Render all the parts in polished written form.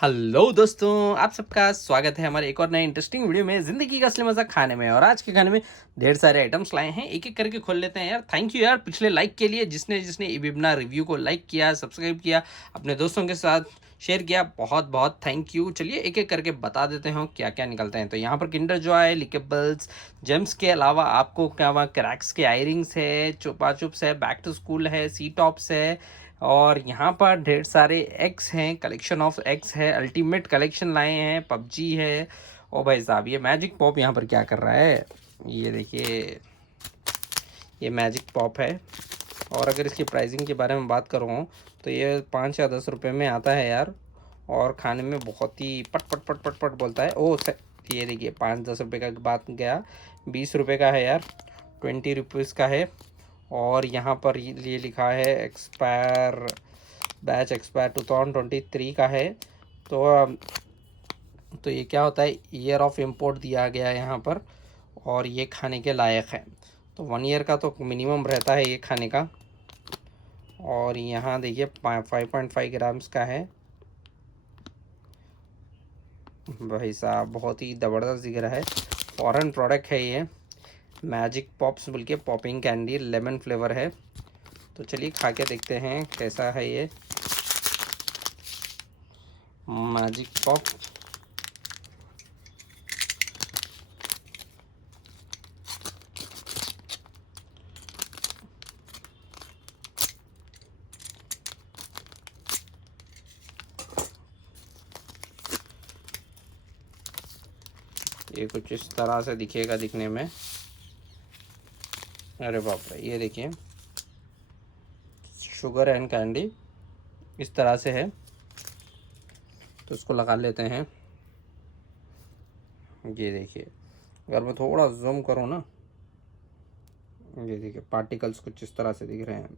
Hello दोस्तों, आप सबका स्वागत है हमारे एक और नए इंटरेस्टिंग वीडियो में ज़िंदगी का असली मज़ा खाने में। और आज के खाने में ढेर सारे आइटम्स लाए हैं, एक एक करके खोल लेते हैं यार। थैंक यू यार पिछले लाइक के लिए, जिसने जिसने इबिबना रिव्यू को लाइक किया, सब्सक्राइब किया, अपने दोस्तों के साथ शेयर किया, बहुत बहुत थैंक यू। चलिए एक एक करके बता देते हैं क्या क्या निकलते हैं। तो यहाँ पर किंडर जॉय, लिकेबल्स, जेम्स के अलावा आपको क्या वहाँ क्रैक्स के आयरिंग्स है, चुपा चुप्स है, बैक टू स्कूल है, सी टॉप्स है, और यहाँ पर ढेर सारे एग्स हैं, कलेक्शन ऑफ एग्स है, अल्टीमेट कलेक्शन लाए हैं, पबजी है। ओ भाई साहब, ये मैजिक पॉप यहाँ पर क्या कर रहा है, ये देखिए, ये मैजिक पॉप है। और अगर इसकी प्राइसिंग के बारे में बात करूँ तो ये 5 या 10 रुपये में आता है यार, और खाने में बहुत ही पट पट पट पट पट बोलता है। ये देखिए, 5-10 रुपये का बात गया, 20 रुपये का है यार, 20 रुपीज़ का है। और यहाँ पर ये लिखा है एक्सपायर, बैच एक्सपायर 2023 का है। तो ये क्या होता है, ईयर ऑफ इम्पोर्ट दिया गया है यहाँ पर, और ये खाने के लायक है। तो 1 ईयर का तो मिनिमम रहता है ये खाने का। और यहाँ देखिए 5.5 ग्राम्स का है भाई साहब, बहुत ही ज़बरदस्त दिख रहा है। फॉरेन प्रोडक्ट है ये, मैजिक पॉप्स बोल के, पॉपिंग कैंडी, लेमन फ्लेवर है। तो चलिए खा के देखते हैं कैसा है ये मैजिक पॉप। ये कुछ इस तरह से दिखेगा दिखने में। अरे बाप रे, ये देखिए, शुगर एंड कैंडी इस तरह से है। तो इसको लगा लेते हैं। ये देखिए, अगर मैं थोड़ा जूम करूँ ना, ये देखिए पार्टिकल्स कुछ इस तरह से दिख रहे हैं।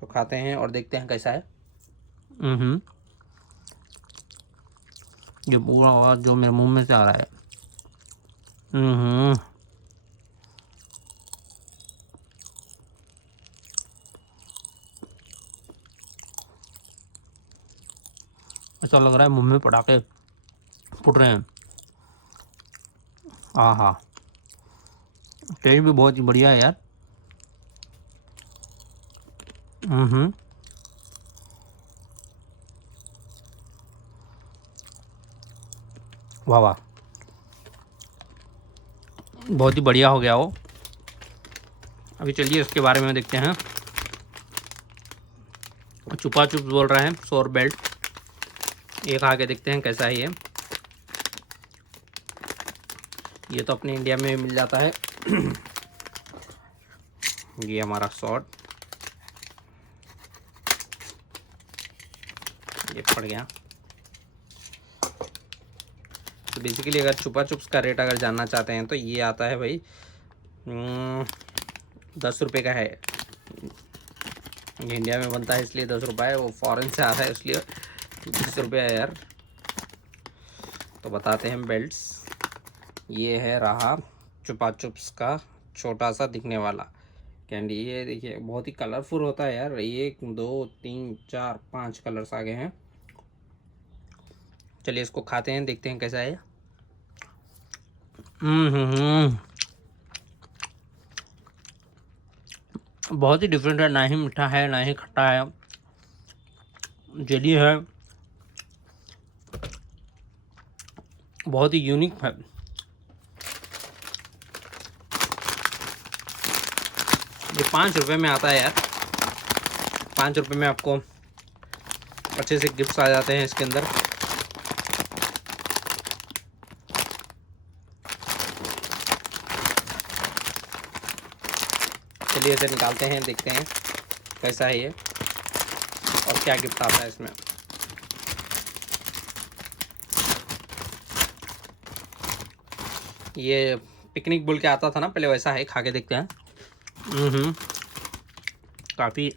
तो खाते हैं और देखते हैं कैसा है। ये पूरा आवाज़ जो मेरे मुंह में से आ रहा है। ऐसा लग रहा है मुंह में पटाखे फुट रहे हैं। हाँ, टेस्ट भी बहुत ही बढ़िया है यार। वाह वाह, बहुत ही बढ़िया हो गया वो। अभी चलिए इसके बारे में देखते हैं। चुपा चुप्स बोल रहे हैं, सोर बेल्ट, ये खा के देखते हैं कैसा है ये तो अपने इंडिया में मिल जाता है। ये हमारा शॉट, ये पड़ गया। तो बेसिकली अगर चुपा चुप्स का रेट अगर जानना चाहते हैं तो ये आता है भाई 10 रुपये का है। ये इंडिया में बनता है इसलिए 10 रुपये है, वो फॉरेन से आता है इसलिए 20 रुपये है यार। तो बताते हैं बेल्ट्स। ये है रहा चुपा चुप्स का छोटा सा दिखने वाला कैंडी। ये देखिए बहुत ही कलरफुल होता है यार, 1 2 3 4 5 कलर्स आ गए हैं। चलिए इसको खाते हैं, देखते हैं कैसा है। बहुत ही डिफरेंट है, ना ही मीठा है ना ही खट्टा है, जेली है, बहुत ही यूनिक है। ये 5 रुपये में आता है यार। 5 रुपये में आपको अच्छे से गिफ्ट्स आ जाते हैं इसके अंदर। चलिए इसे निकालते हैं, देखते हैं कैसा है ये और क्या गिफ्ट आता है इसमें। ये पिकनिक बोल के आता था ना पहले, वैसा है, खा के देखते हैं। काफ़ी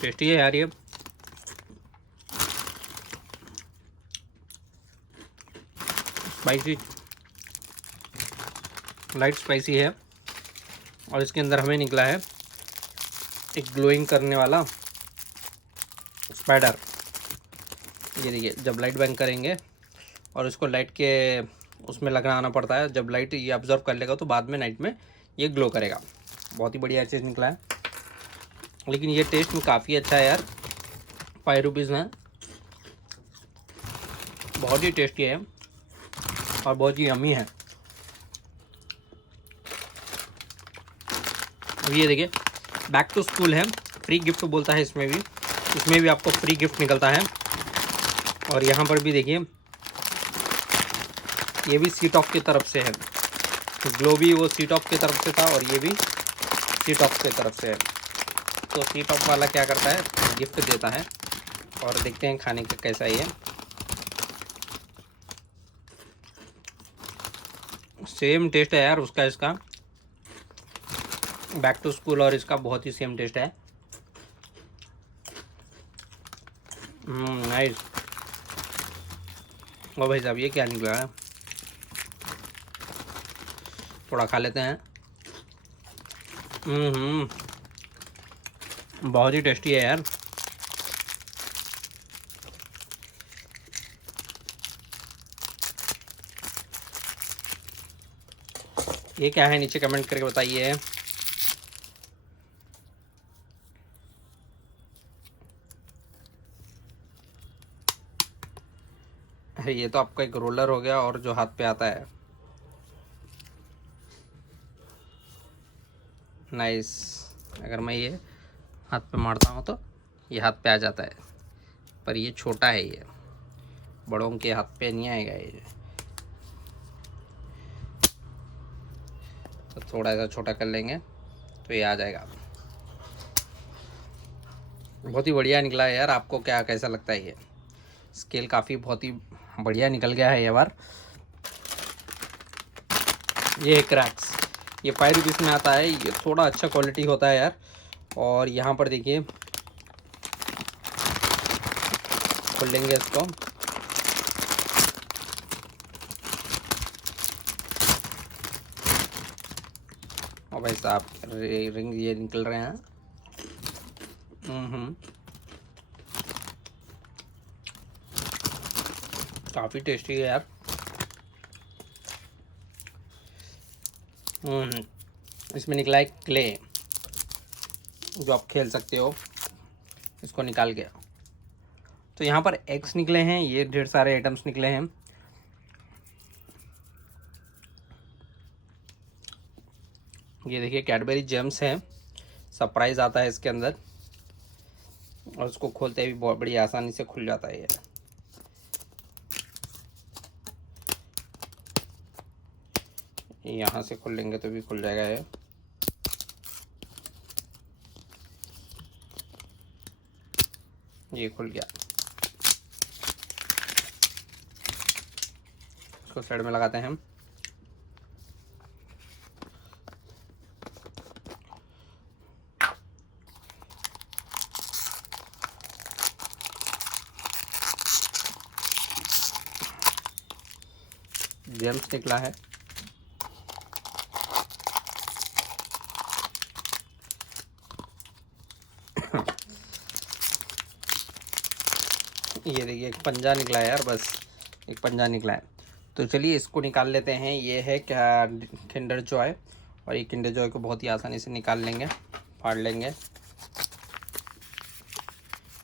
टेस्टी है यार ये। स्पाइसी, लाइट स्पाइसी है। और इसके अंदर हमें निकला है एक ग्लोइंग करने वाला स्पाइडर। ये देखिए, जब लाइट बंद करेंगे और इसको लाइट के उसमें लगाना पड़ता है, जब लाइट ये ऑब्जर्व कर लेगा तो बाद में नाइट में ये ग्लो करेगा। बहुत ही बढ़िया चीज़ निकला है, लेकिन ये टेस्ट में काफ़ी अच्छा है यार। 5 रुपीज़ में बहुत ही टेस्टी है और बहुत ही यम्मी है। अब ये देखिए, बैक टू स्कूल है, फ्री गिफ्ट बोलता है इसमें भी आपको फ्री गिफ्ट निकलता है। और यहाँ पर भी देखिए, ये भी सी टॉप की तरफ से है, ग्लो भी वो सी टॉप की तरफ से था और ये भी सी टॉप की तरफ से है। तो सी टॉप वाला क्या करता है, गिफ्ट देता है। और देखते हैं खाने का कैसा ही है। सेम टेस्ट है यार उसका, इसका बैक टू स्कूल और इसका बहुत ही सेम टेस्ट है। नाइस। ओ भाई साहब, ये क्या निकला है, थोड़ा खा लेते हैं। बहुत ही टेस्टी है यार। ये क्या है, नीचे कमेंट करके बताइए। ये तो आपका एक रोलर हो गया और जो हाथ पे आता है। नाइस। अगर मैं ये हाथ पे मारता हूँ तो ये हाथ पे आ जाता है, पर ये छोटा है, ये बड़ों के हाथ पे नहीं आएगा ये। तो थोड़ा सा छोटा कर लेंगे तो ये आ जाएगा। बहुत ही बढ़िया निकला है यार। आपको क्या कैसा लगता है, ये स्केल काफ़ी बहुत ही बढ़िया निकल गया है ये बार। ये क्रैक्स, ये 5 रुपीज़ में आता है, ये थोड़ा अच्छा क्वालिटी होता है यार। और यहाँ पर देखिए, खोल लेंगे इसको। और भाई साहब, रिंग ये निकल रहे हैं। काफ़ी टेस्टी है यार। इसमें निकला है क्ले, जो आप खेल सकते हो इसको निकाल के। तो यहाँ पर एग्स निकले हैं, ये ढेर सारे आइटम्स निकले हैं। ये देखिए, कैडबरी जेम्स हैं, सरप्राइज आता है इसके अंदर। और उसको खोलते भी बहुत बड़ी आसानी से खुल जाता है ये। यहाँ से खोल लेंगे तो भी खुल जाएगा ये खुल गया। इसको साइड में लगाते हैं हम। जेम्स निकला है। ये देखिए, एक पंजा निकला है यार, बस एक पंजा निकला है। तो चलिए इसको निकाल लेते हैं। ये है क्या, किंडर जॉय। और ये किंडर जॉय को बहुत ही आसानी से निकाल लेंगे, फाड़ लेंगे।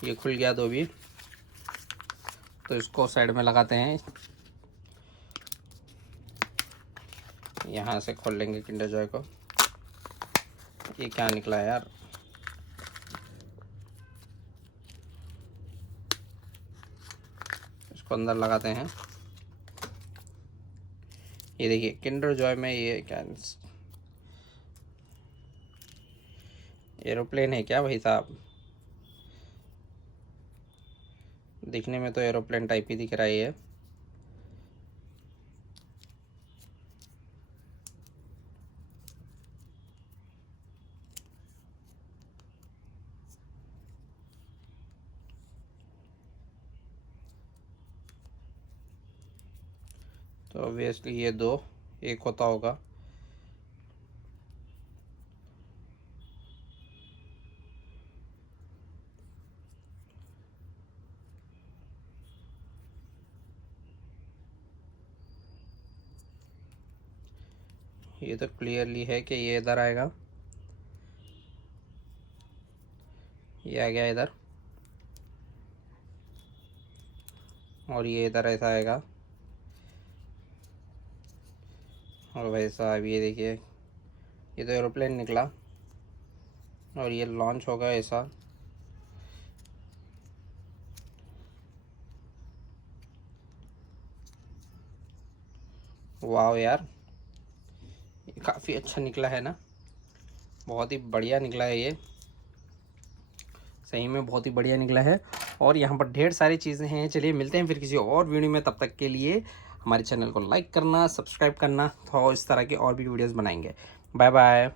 ये खुल गया तो भी, तो इसको साइड में लगाते हैं। यहाँ से खोल लेंगे किंडर जॉय को। ये क्या निकला है यार, इसको अंदर लगाते हैं। ये देखिए, किंडर जॉय में ये क्या, एरोप्लेन है क्या भाई साहब? दिखने में तो एरोप्लेन टाइप ही दिख रहा है ये। तो ऑब्वियसली ये दो एक होता होगा। ये तो क्लियरली है कि ये इधर आएगा, ये आ गया इधर, और ये इधर ऐसा आएगा। और भाई साहब ये देखिए, ये तो एरोप्लेन निकला और ये लॉन्च होगा ऐसा। वाह यार, ये काफ़ी अच्छा निकला है ना, बहुत ही बढ़िया निकला है ये, सही में बहुत ही बढ़िया निकला है। और यहाँ पर ढेर सारी चीज़ें हैं। चलिए मिलते हैं फिर किसी और वीडियो में, तब तक के लिए हमारे चैनल को लाइक करना, सब्सक्राइब करना, तो इस तरह की और भी वीडियोस बनाएंगे। Bye bye.